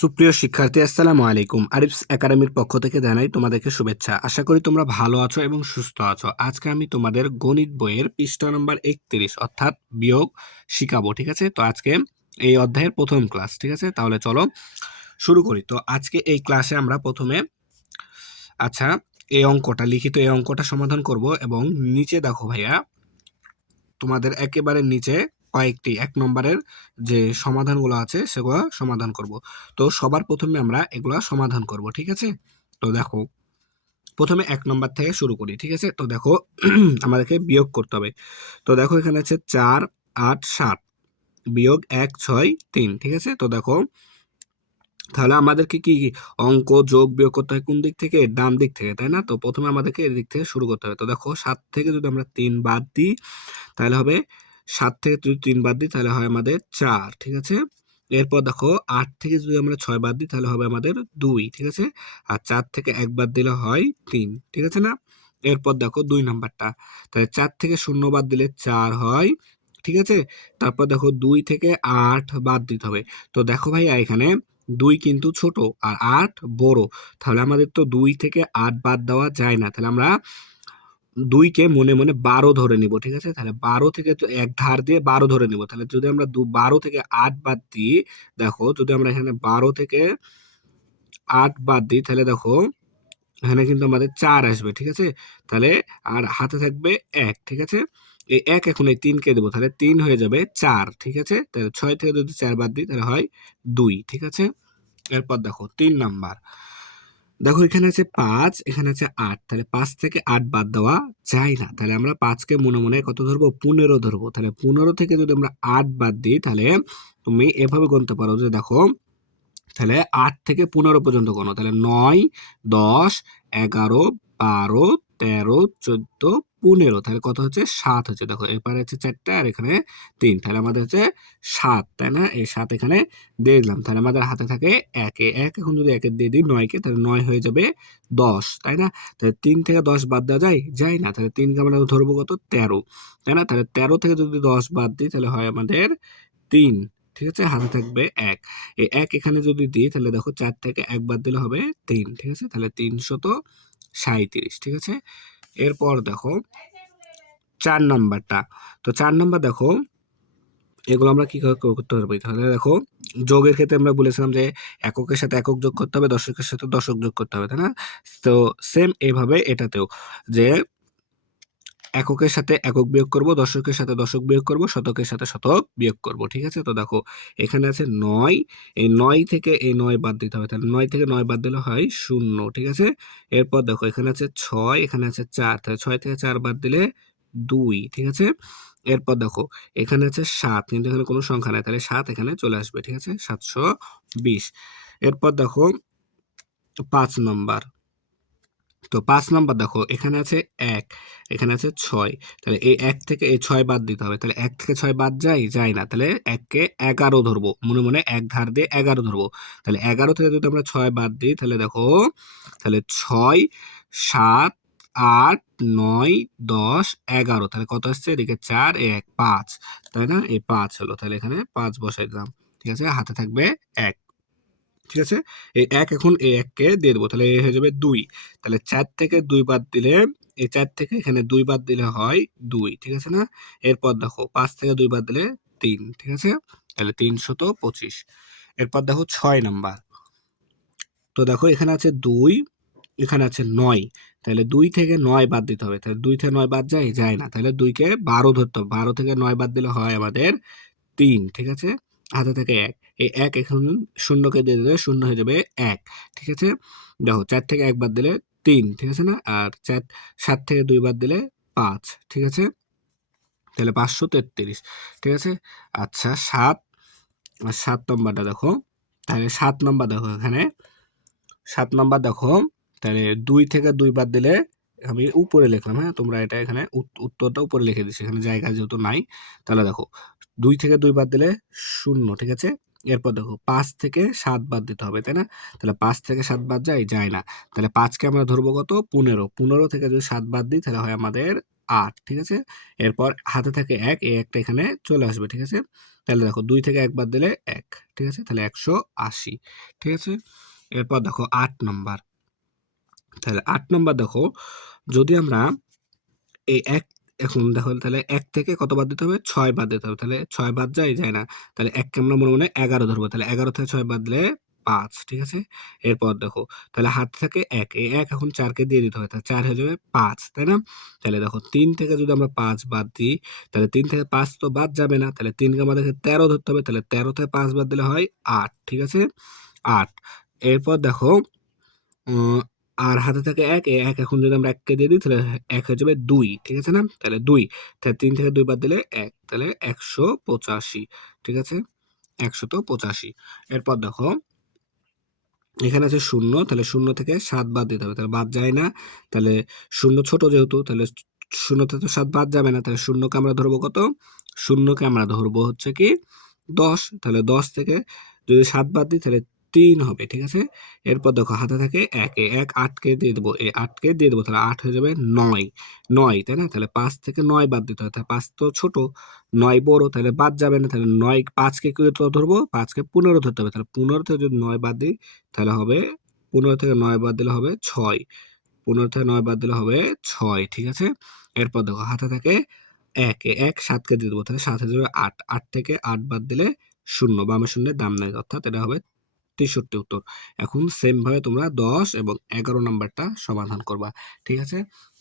সুপ্রিয় শিক্ষার্থী, আসসালামু আলাইকুম। আরিফস একাডেমির পক্ষ থেকে জানাই তোমাদেরকে শুভেচ্ছা। আশা করি তোমরা ভালো আছো এবং সুস্থ আছো। আজকে আমি তোমাদের গণিত বইয়ের পৃষ্ঠা নম্বর 31 অর্থাৎ বিয়োগ শিখাবো। ঠিক আছে, তো আজকে এই অধ্যায়ের প্রথম ক্লাস। ঠিক আছে, তাহলে চলো শুরু করি। তো আজকে এই ক্লাসে আমরা প্রথমে আচ্ছা এই অঙ্কটা লিখিত এই অঙ্কটা সমাধান করব এবং নিচে দেখো ভাইয়া, তোমাদের একেবারে নিচে কয়েকটি 1 নম্বরের যে সমাধানগুলো আছে সেগুলো সমাধান করব। তো সবার প্রথমে আমরা এগুলা সমাধান করব। ঠিক আছে, তো দেখো প্রথমে 1 নম্বর থেকে শুরু করি। ঠিক আছে, তো দেখো আমাদেরকে বিয়োগ করতে হবে। তো দেখো এখানে আছে 4 8 7 বিয়োগ 1 6 3। ঠিক আছে, তো দেখো তাহলে আমাদেরকে কি অঙ্ক যোগ বিয়োগ করতে হয় কোন দিক থেকে? ডান দিক থেকে, তাই না? তো প্রথমে আমাদেরকে এদিক থেকে শুরু করতে হবে। তো দেখো 7 থেকে যদি আমরা 3 বাদ দিই তাহলে হবে 7 থেকে যদি 3 বাদ দিই তাহলে হয় আমাদের 4। ঠিক আছে, এরপর দেখো 8 থেকে যদি আমরা 6 বাদ দিই তাহলে হবে আমাদের 2। ঠিক আছে, আর 4 থেকে 1 বাদ দিলে হয় 3। ঠিক আছে না? এরপর দেখো 2 নাম্বারটা, তাহলে 4 থেকে 0 বাদ দিলে 4 হয়। ঠিক আছে, তারপর দেখো 2 থেকে 8 বাদ দিতে হবে। তো দেখো ভাইয়া এখানে 2 কিন্তু ছোট আর 8 বড়, তাহলে আমাদের তো 2 থেকে 8 বাদ দেওয়া যায় না। তাহলে আমরা 2 কে মনে মনে 12 ধরে নিব। ঠিক আছে, তাহলে 12 থেকে এক ধার দিয়ে 12 ধরে নিব। তাহলে যদি আমরা 12 থেকে 8 বাদ দিই, দেখো যদি আমরা এখানে 12 থেকে 8 বাদ দিই তাহলে দেখো এখানে কিন্তু আমাদের 4 আসবে। ঠিক আছে, তাহলে আর হাতে থাকবে 1। ঠিক আছে, এই 1 এখন এই 3 কে দেবো, তাহলে 3 হয়ে যাবে 4। ঠিক আছে, তাহলে 6 থেকে যদি 4 বাদ দিই তাহলে হয় 2। ঠিক আছে, এরপর দেখো 3 নাম্বার, দেখো এখানে আছে 5, এখানে আছে 8, তাহলে 5 থেকে 8 বাদ দেওয়া যায় না। তাহলে আমরা 5 কে মনে মনে কত ধরবো? 15 ধরবো। তাহলে 15 থেকে যদি আমরা 8 বাদ দিই তাহলে তুমি এভাবে গুনতে পারো যে দেখো, তাহলে 8 থেকে 15 পর্যন্ত গণো। তাহলে 9 10 11 12 13 14 15, তাহলে কত হচ্ছে? 7 হচ্ছে। দেখো এপারে হচ্ছে 4টা আর এখানে 3, তাহলে আমাদের হচ্ছে 7, তাই না? এই 7 এখানে দিয়ে দিলাম, তাহলে আমাদের হাতে থাকে 1 1 এখন যদি 1 দিয়ে দিই 9 কে, তাহলে 9 হয়ে যাবে 10, তাই না? তাহলে 3 থেকে 10 বাদ দেওয়া যায় যায় না, তাহলে 3 কে আমরা ধরবো কত? 13, তাই না? তাহলে 13 থেকে যদি 10 বাদ দিই তাহলে হয় আমাদের 3। ঠিক আছে, হাতে থাকবে 1। এই 1 এখানে যদি দিই তাহলে দেখো 4 থেকে 1 বাদ দিলে হবে 3। ঠিক আছে, তাহলে 337। ঠিক আছে, এরপর দেখো 4 নাম্বারটা। তো 4 নাম্বার দেখো এগুলো আমরা কি করতে পারবো? তাহলে দেখো যোগের ক্ষেত্রে আমরা বলেছিলাম যে এককের সাথে একক যোগ করতে হবে, দশকের সাথে দশক যোগ করতে হবে, তাই না? তো সেম এইভাবে এটাতেও, যে এককের সাথে একক বিয়োগ করব, দশকের সাথে দশক বিয়োগ করব, শতকের সাথে শতক বিয়োগ করব। ঠিক আছে, তো দেখো এখানে আছে 9, এই 9 থেকে এই 9 বাদ দিতে হবে, তাহলে 9 থেকে 9 বাদ দিলে হয় 0। ঠিক আছে, এরপর দেখো এখানে আছে 6, এখানে আছে 4, তাহলে 6 থেকে 4 বাদ দিলে 2। ঠিক আছে, এরপর দেখো এখানে আছে 7, কিন্তু এখানে কোনো সংখ্যা নাই, তাহলে 7 এখানে চলে আসবে। ঠিক আছে, 720। এরপর দেখো 5 নম্বর, তো 5 নাম্বার দেখো এখানে আছে 1, এখানে আছে 6, তাহলে এই 1 থেকে এই 6 বাদ দিতে হবে। তাহলে 1 থেকে 6 বাদ যায় না, তাহলে 1 কে 11 ধরবো, মনে মনে এক ধার দিয়ে 11 ধরবো। তাহলে 11 থেকে যদি আমরা 6 বাদ দিই তাহলে দেখো, তাহলে 6 7 8 9 10 11, তাহলে কত আসছে? এদিকে 4 এ 1 5, তাই না? এই 5 হলো, তাহলে এখানে 5 বসাই দিলাম। ঠিক আছে, হাতে থাকবে 1। ঠিক আছে, এই 1 এখন এই 1 কে দিয়ে দেবো, তাহলে এ হয়ে যাবে 2। তাহলে 4 থেকে 2 বাদ দিলে, এই 4 থেকে এখানে 2 বাদ দিলে হয় 2। ঠিক আছে না? এরপর দেখো 5 থেকে 2 বাদ দিলে 3। ঠিক আছে, তাহলে 325। এরপর দেখো 6 নাম্বার, তো দেখো এখানে আছে 2, এখানে আছে 9, তাহলে 2 থেকে 9 বাদ দিতে হবে। তাহলে 2 থেকে 9 বাদ যায় না, তাহলে 2 কে 12 ধরতে হবে। 12 থেকে 9 বাদ দিলে হয় আমাদের 3। ঠিক আছে, হাতে থেকে 1, এই 1 এখন শূন্যকে দিয়ে দিলে শূন্য হয়ে যাবে 1। ঠিক আছে, দেখো 4 থেকে 1 বাদ দিলে 3। ঠিক আছে না? আর 7 থেকে 2 বাদ দিলে 5। ঠিক আছে, তাহলে 533। ঠিক আছে, আচ্ছা 7 নম্বরটা দেখো, তাহলে 7 নম্বর দেখো এখানে 7 নম্বর দেখো, তাহলে 2 থেকে 2 বাদ দিলে, আমি উপরে লিখলাম, হ্যাঁ তোমরা এটা এখানে উত্তরটা উপরে লিখে দিচ্ছি, এখানে জায়গা যেহেতু নাই। তাহলে দেখো 2 থেকে 2 বাদ দিলে 0। ঠিক আছে, এরপর দেখো 5 থেকে 7 বাদ দিতে হবে, তাই না? তাহলে 5 থেকে 7 বাদ যায় না, তাহলে 5 কে আমরা ধরবো কত? 15। 15 থেকে যদি 7 বাদ দিই তাহলে হয় আমাদের 8। ঠিক আছে, এরপর হাতে থাকে 1, এই একটা এখানে চলে আসবে। ঠিক আছে, তাহলে দেখো 2 থেকে 1 বাদ দিলে 1, ঠিক আছে? তাহলে 180, ঠিক আছে? এরপর দেখো 8 নম্বর। তাহলে 8 নম্বর দেখো, যদি আমরা এই 1 এখন দেখো তাহলে 1 থেকে কত বাদ দিতে হবে? 6 বাদ দিতে হবে। তাহলে 6 বাদ যায়? যায় না। তাহলে 1 কে আমরা মনে, মনে 11 ধরবো। তাহলে 11 থেকে 6 বাদ দিলে 5, ঠিক আছে? এরপর দেখো, তাহলে হাতে থাকে 1, এই 1 এখন 4 কে দিয়ে দিতে হবে। তাহলে 4 হয়ে যাবে 5, তাই না? তাহলে দেখো 3 থেকে যদি আমরা 5 বাদ দিই, তাহলে 3 থেকে 5 তো বাদ যাবে না। তাহলে 3 কে আমাদেরকে 13 ধরতে হবে। তাহলে 13 থেকে 5 বাদ দিলে হয় 8, ঠিক আছে? 8। এরপর দেখো, উম আর হাতে থাকে 1, এই 1 এখন যদি আমরা 1 কে দিয়ে দিই তাহলে 1 হয়ে যাবে 2, ঠিক আছে না? তাহলে 2, তাহলে 3 থেকে 2 বাদ দিলে 1, তাহলে 185, ঠিক আছে? 185। এরপর দেখো, এখানে আছে 0, তাহলে 0 থেকে 7 বাদ দিতে হবে। তাহলে বাদ যায় না। তাহলে 0 ছোট যেহেতু, তাহলে 0 থেকে তো 7 বাদ যাবে না। তাহলে 0 কে আমরা ধরবো কত? 0 কে আমরা ধরবো হচ্ছে কি 10। তাহলে 10 থেকে যদি 7 বাদ দিই তাহলে 3 হবে, ঠিক আছে? এরপর দেখো হাতে থাকে 1, এই 1 8 কে দিয়ে দেবো, এই 8 কে দিয়ে দেবো, তাহলে 8 হয়ে যাবে 9, 9, তাই না? তাহলে 5 থেকে 9 বাদ দিতে হবে। তাহলে 5 তো ছোট, 9 বড়, তাহলে বাদ যাবে না। তাহলে 9 5 কে কত ধরবো? 5 কে 15 ধরতে হবে। তাহলে 15 থেকে যদি 9 বাদ দিই তাহলে হবে 15 থেকে 9 বাদ দিলে হবে 6, 15 থেকে 9 বাদ দিলে হবে 6, ঠিক আছে? এরপর দেখো হাতে থাকে 1, এ 1 7 কে দিয়ে দেবো, তাহলে 7 হয়ে যাবে 8, 8 থেকে 8 বাদ দিলে 0, বামে শূন্যের দাম নাই, অর্থাৎ এটা হবে 63 উত্তর। এখন সেম ভাবে তোমরা 10 এবং 11 নাম্বারটা সমাধান করবা, ঠিক আছে?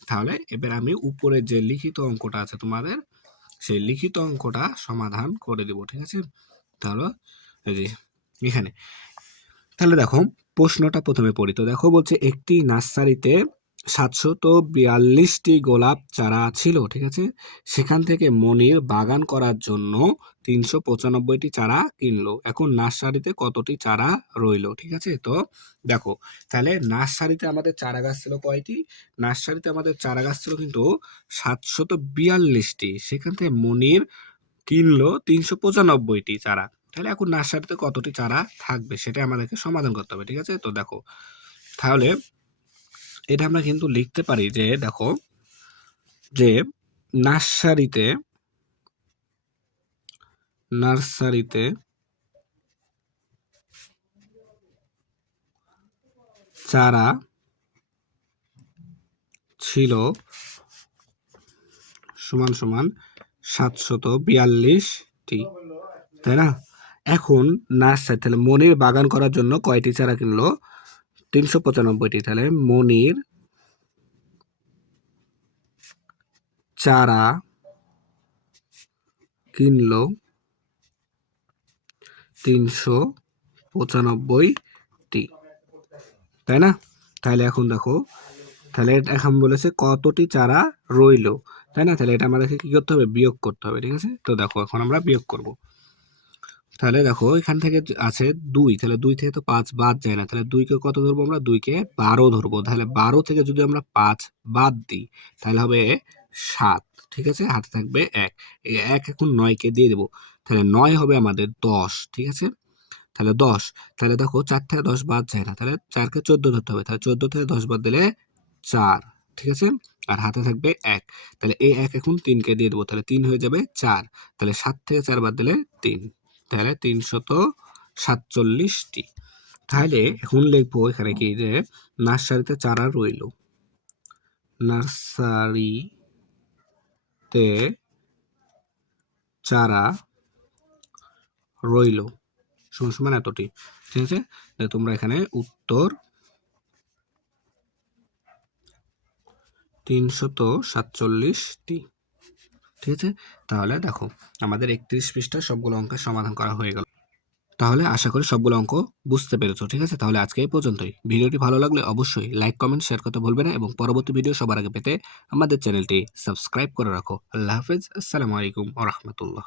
তাহলে এবার আমি উপরে যে লিখিত অঙ্কটা আছে তোমাদের, সেই লিখিত অঙ্কটা সমাধান করে দিব, ঠিক আছে? তাহলে এই যে এখানে, তাহলে দেখো প্রশ্নটা প্রথমে পড়ি। তো দেখো বলছে একটি নার্সারিতে 742টি গোলাপ চারা ছিল, ঠিক আছে? সেখান থেকে মনির বাগান করার জন্য 395টি চারা কিনলো। এখন নার্সারিতে কতটি চারা রইলো, ঠিক আছে? তো দেখো, তাহলে নার্সারিতে আমাদের চারা গাছ ছিল কয়টি? নার্সারিতে আমাদের চারা গাছ ছিল কিন্তু 742টি। সেখান থেকে মনির কিনলো 395টি চারা। তাহলে এখন নার্সারিতে কতটি চারা থাকবে সেটা আমাদেরকে সমাধান করতে হবে, ঠিক আছে? তো দেখো, তাহলে এটা আমরা কিন্তু লিখতে পারি যে দেখো, যে নার্সারিতে নার্সারিতে চারা ছিল সমান সমান 742টি, তাই না? এখন নার্সারি, তাহলে মনির বাগান করার জন্য কয়টি চারা কিনলো? 395টি। তাহলে মনির চারা কিনলো 395টি, তাই না? তাহলে এখন দেখো, তাহলে এখন বলেছে কতটি চারা রইলো, তাই না? তাহলে এটা আমাদেরকে কি করতে হবে? বিয়োগ করতে হবে, ঠিক আছে? তো দেখো এখন আমরা বিয়োগ করব। তাহলে দেখো এখান থেকে আছে 2, তাহলে 2 থেকে তো 5 বাদ যায় না। তাহলে 2 কে কত ধরবো আমরা? 2 কে 12 ধরবো। তাহলে 12 থেকে যদি আমরা 5 বাদ দিই তাহলে হবে 7, ঠিক আছে? হাতে থাকবে 1, এই 1 এখন 9 কে দিয়ে দেবো। তাহলে 9 হবে আমাদের 10, ঠিক আছে? তাহলে 10, তাহলে দেখো 4 থেকে 10 বাদ যায় না। তাহলে 4 কে 14 ধরতে হবে। তাহলে 14 থেকে 10 বাদ দিলে 4, ঠিক আছে? আর হাতে থাকবে 1, তাহলে এই 1 এখন 3 কে দিয়ে দেবো। তাহলে 3 হয়ে যাবে 4, তাহলে 7 থেকে 4 বাদ দিলে 3, তাহলে 347টি। তাহলে এখন লিখবো এখানে কি, যে নার্সারিতে চারা রইলো, নার্সারিতে চারা রইলো সমান সমান এতটি, ঠিক আছে? তোমরা এখানে উত্তর 347টি, ঠিক আছে? তাহলে দেখো আমাদের 31 পৃষ্ঠার সবগুলো অঙ্কের সমাধান করা হয়ে গেল। তাহলে আশা করি সবগুলো অঙ্ক বুঝতে পেরেছো, ঠিক আছে? তাহলে আজকে এই পর্যন্তই। ভিডিওটি ভালো লাগলে অবশ্যই লাইক, কমেন্ট, শেয়ার করতে ভুলবে না এবং পরবর্তী ভিডিও সবার আগে পেতে আমাদের চ্যানেলটি সাবস্ক্রাইব করে রাখো। আল্লাহ হাফেজ, আসসালামু আলাইকুম ওয়া রাহমাতুল্লাহ।